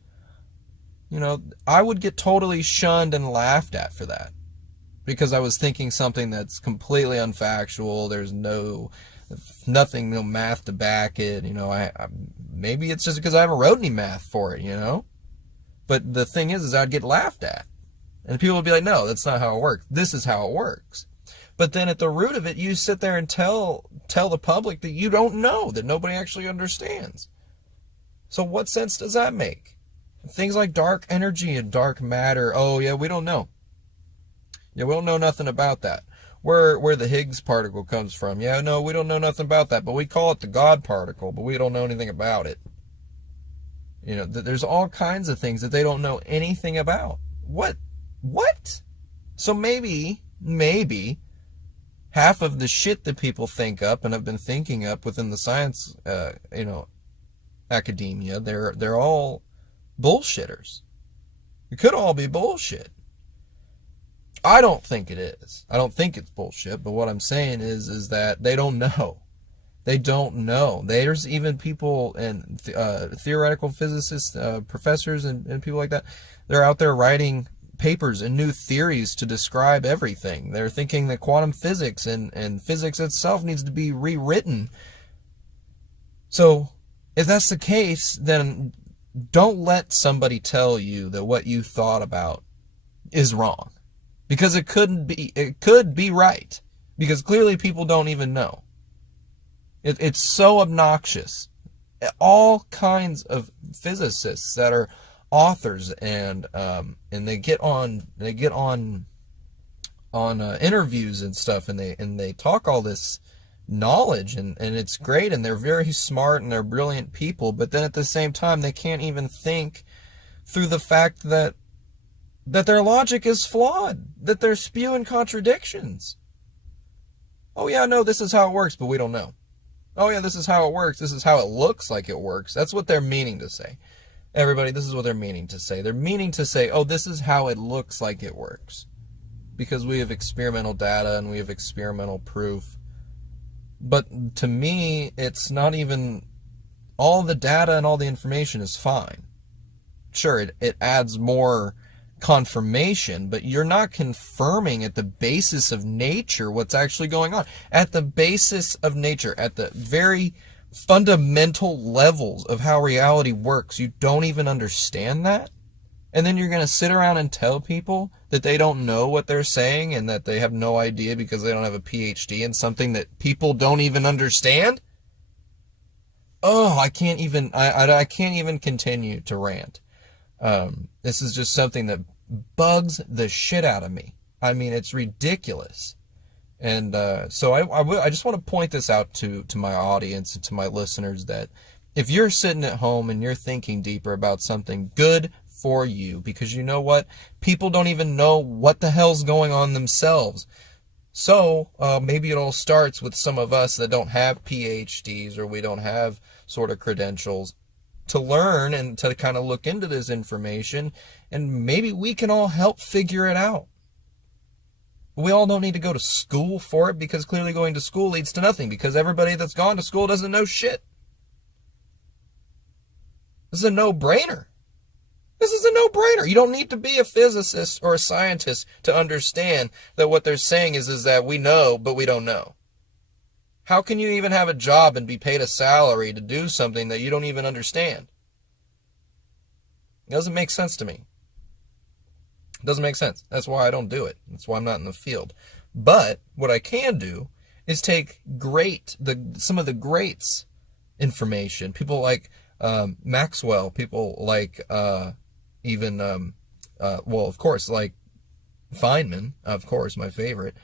I would get totally shunned and laughed at for that, because I was thinking something that's completely unfactual. There's nothing, no math to back it. Maybe it's just because I haven't wrote any math for it. But the thing is I'd get laughed at, and people would be like, "No, that's not how it works. This is how it works." But then at the root of it, you sit there and tell the public that you don't know, that nobody actually understands. So what sense does that make? Things like dark energy and dark matter. Oh yeah, we don't know. Yeah, we don't know nothing about that. Where the Higgs particle comes from. Yeah, no, we don't know nothing about that, but we call it the God particle, but we don't know anything about it. There's all kinds of things that they don't know anything about. What? So maybe half of the shit that people think up and have been thinking up within the science, academia, they're all bullshitters. It could all be bullshit. I don't think it is. I don't think it's bullshit, but what I'm saying is that they don't know. They don't know. There's even people and theoretical physicists, professors and people like that, they're out there writing papers and new theories to describe everything. They're thinking that quantum physics and physics itself needs to be rewritten. So if that's the case, then don't let somebody tell you that what you thought about is wrong. Because it could be right. Because clearly people don't even know. It's so obnoxious. All kinds of physicists that are authors and they get on interviews and stuff, and they talk all this knowledge, and it's great, and they're very smart and they're brilliant people, but then at the same time they can't even think through the fact that their logic is flawed, that they're spewing contradictions. Oh yeah, no, this is how it works, but we don't know. Oh yeah, this is how it works. This is how it looks like it works. That's what they're meaning to say. Everybody, this is what they're meaning to say. They're meaning to say, oh, this is how it looks like it works. Because we have experimental data and we have experimental proof. But to me, it's not even, all the data and all the information is fine. Sure, it adds more confirmation, but you're not confirming at the basis of nature what's actually going on. At the basis of nature, at the very fundamental levels of how reality works, you don't even understand that? And then you're going to sit around and tell people that they don't know what they're saying and that they have no idea because they don't have a PhD in something that people don't even understand? Oh, I can't even continue to rant. This is just something that bugs the shit out of me. I mean, it's ridiculous. And so I just want to point this out to my audience and to my listeners, that if you're sitting at home and you're thinking deeper about something, good for you, because you know what? People don't even know what the hell's going on themselves. So maybe it all starts with some of us that don't have PhDs, or we don't have sort of credentials to learn and to kind of look into this information, and maybe we can all help figure it out. We all don't need to go to school for it, because clearly going to school leads to nothing, because everybody that's gone to school doesn't know shit. This is a no-brainer. This is a no-brainer. You don't need to be a physicist or a scientist to understand that what they're saying is that we know, but we don't know. How can you even have a job and be paid a salary to do something that you don't even understand? It doesn't make sense to me. It doesn't make sense. That's why I don't do it. That's why I'm not in the field. But what I can do is take some of the greats information. People like Maxwell. People like of course, like Feynman. Of course, my favorite.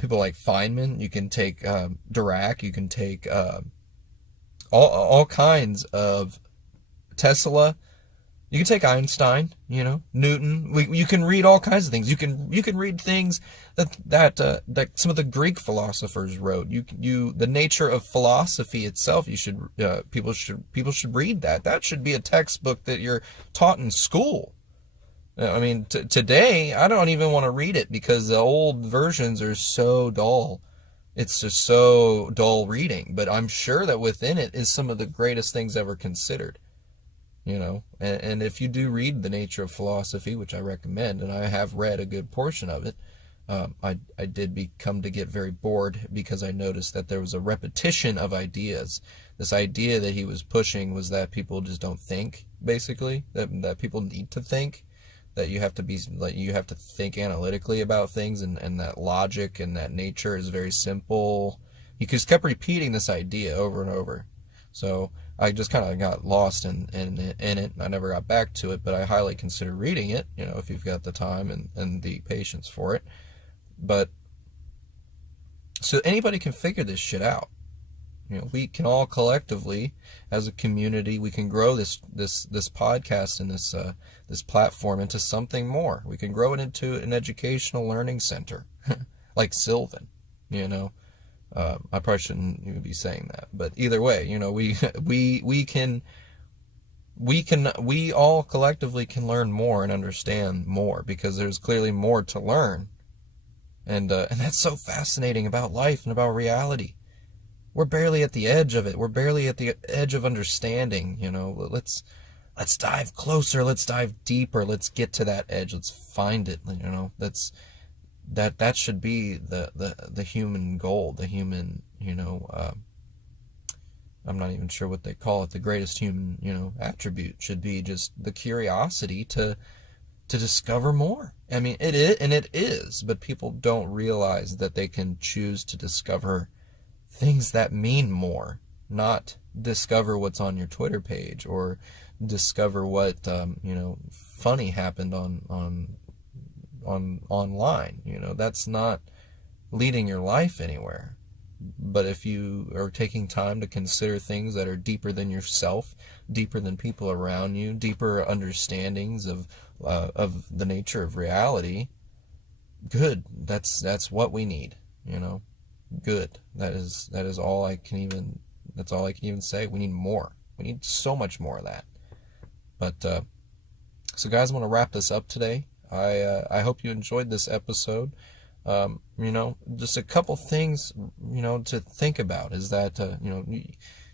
People like Feynman. You can take Dirac. You can take all kinds of Tesla. You can take Einstein, Newton. You can read all kinds of things. You can read things that some of the Greek philosophers wrote. The nature of philosophy itself. People should read that. That should be a textbook that you're taught in school. I mean, today I don't even want to read it because the old versions are so dull. It's just so dull reading. But I'm sure that within it is some of the greatest things ever considered. And if you do read The Nature of Philosophy, which I recommend, and I have read a good portion of it, I did come to get very bored because I noticed that there was a repetition of ideas. This idea that he was pushing was that people just don't think, basically, that people need to think, that you have to think analytically about things, and that logic and that nature is very simple. He just kept repeating this idea over and over. So I just kind of got lost in it. I never got back to it, but I highly consider reading it, if you've got the time and the patience for it. But so anybody can figure this shit out. We can all collectively, as a community, we can grow this podcast and this platform into something more. We can grow it into an educational learning center, like Sylvan, I probably shouldn't even be saying that, but either way, we all collectively can learn more and understand more, because there's clearly more to learn, and that's so fascinating about life and about reality. We're barely at the edge of it. We're barely at the edge of understanding. Let's dive closer. Let's dive deeper. Let's get to that edge. Let's find it. That should be the human goal, the human, I'm not even sure what they call it, the greatest human, attribute should be just the curiosity to discover more. I mean, it is, but people don't realize that they can choose to discover things that mean more, not discover what's on your Twitter page or discover what, funny happened online. That's not leading your life anywhere. But if you are taking time to consider things that are deeper than yourself, deeper than people around you, deeper understandings of the nature of reality, good. That's what we need. Good. That is all I can even say. We need more. We need so much more of that. But so guys, I want to wrap this up today. I hope you enjoyed this episode. Just a couple things, to think about is that,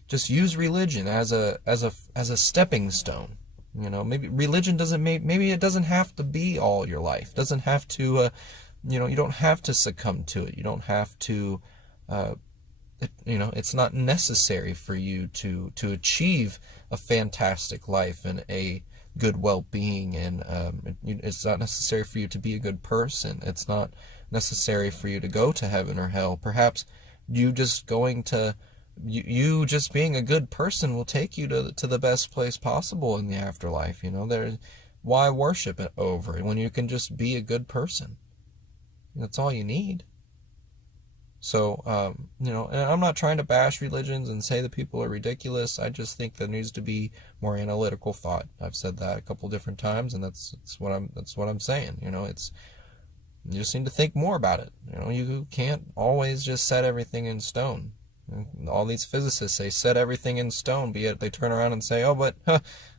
just use religion as a stepping stone. Maybe religion maybe it doesn't have to be all your life. It doesn't have to, you don't have to succumb to it. You don't have to, it's not necessary for you to achieve a fantastic life and a good well-being, and it's not necessary for you to be a good person. It's not necessary for you to go to heaven or hell. Perhaps you just being a good person will take you to the best place possible in the afterlife. Why worship it over when you can just be a good person? That's all you need. So, and I'm not trying to bash religions and say that people are ridiculous. I just think there needs to be more analytical thought. I've said that a couple different times, and that's what I'm saying. You just need to think more about it. You can't always just set everything in stone. All these physicists say set everything in stone, but yet they turn around and say, oh, but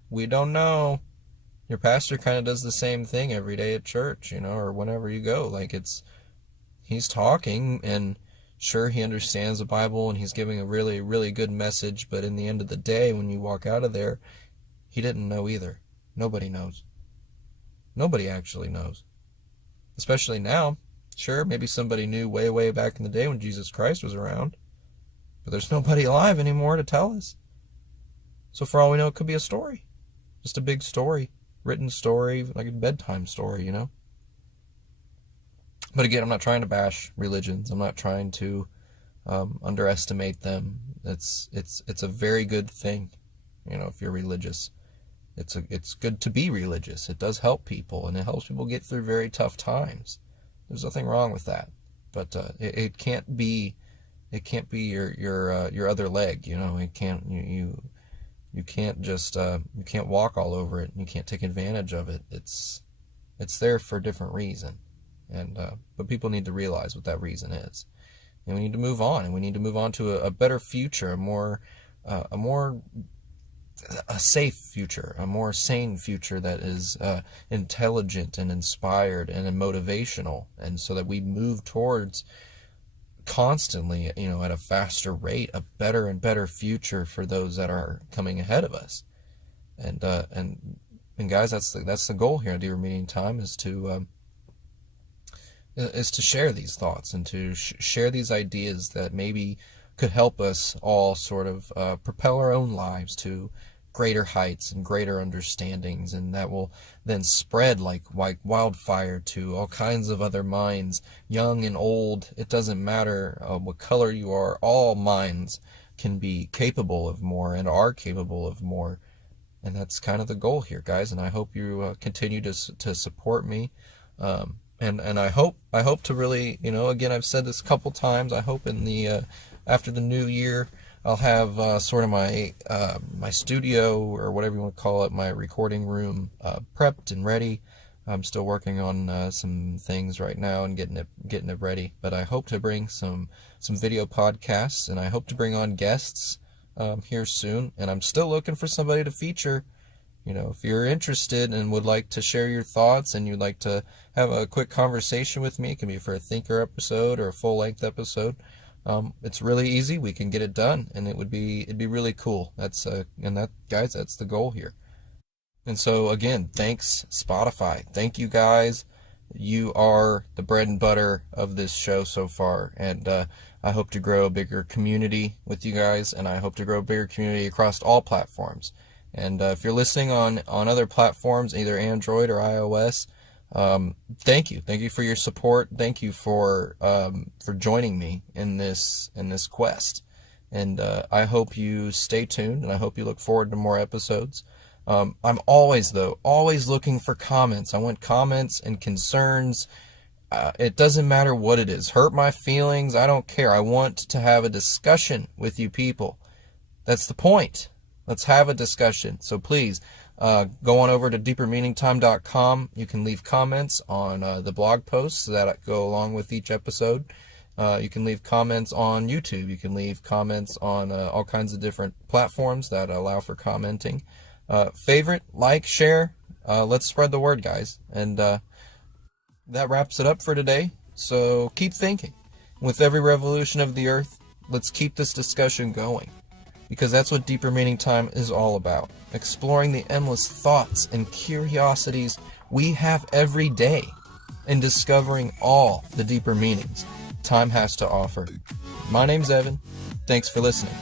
we don't know. Your pastor kind of does the same thing every day at church, or whenever you go. He's talking, and sure, he understands the Bible, and he's giving a really, really good message, but in the end of the day, when you walk out of there, he didn't know either. Nobody knows. Nobody actually knows. Especially now. Sure, maybe somebody knew way, way back in the day when Jesus Christ was around. But there's nobody alive anymore to tell us. So for all we know, it could be a story. Just a big story. Written story, like a bedtime story, But again, I'm not trying to bash religions. I'm not trying to underestimate them. It's a very good thing, if you're religious. It's good to be religious. It does help people, and it helps people get through very tough times. There's nothing wrong with that. But it can't be your other leg. It can't you can't just you can't walk all over it. You can't take advantage of it. It's there for a different reason, and but people need to realize what that reason is, and we need to move on, and we need to move on to a better future, a more safe future, a more sane future that is intelligent and inspired and motivational, and so that we move towards constantly, at a faster rate, a better and better future for those that are coming ahead of us. And guys, that's the goal here at Deeper Meaning Time, is to share these thoughts and to share these ideas that maybe could help us all sort of propel our own lives to greater heights and greater understandings, and that will then spread like wildfire to all kinds of other minds, young and old. It doesn't matter what color you are. All minds can be capable of more and are capable of more, and that's kind of the goal here, guys. And I hope you continue to support me, and I hope to really, again, I've said this a couple times. I hope in the after the new year, I'll have sort of my studio, or whatever you want to call it, my recording room prepped and ready. I'm still working on some things right now and getting it ready. But I hope to bring some video podcasts, and I hope to bring on guests here soon. And I'm still looking for somebody to feature. If you're interested and would like to share your thoughts, and you'd like to have a quick conversation with me, it can be for a thinker episode or a full-length episode. It's really easy. We can get it done, and it'd be really cool. That's guys, that's the goal here. And so again, thanks Spotify. Thank you guys. You are the bread and butter of this show so far, and I hope to grow a bigger community with you guys, and I hope to grow a bigger community across all platforms. And if you're listening on other platforms, either Android or iOS, thank you for your support. Thank you for joining me in this quest, and I hope you stay tuned, and I hope you look forward to more episodes. I'm always looking for comments. I want comments and concerns. It doesn't matter what it is. Hurt my feelings, I don't care. I want to have a discussion with you people. That's the point. Let's have a discussion. So please, go on over to deepermeaningtime.com. You can leave comments on the blog posts that go along with each episode. You can leave comments on YouTube. You can leave comments on all kinds of different platforms that allow for commenting. Favorite, like, share. Let's spread the word, guys. And that wraps it up for today. So keep thinking. With every revolution of the earth, let's keep this discussion going. Because that's what Deeper Meaning Time is all about. Exploring the endless thoughts and curiosities we have every day, and discovering all the deeper meanings time has to offer. My name's Evan. Thanks for listening.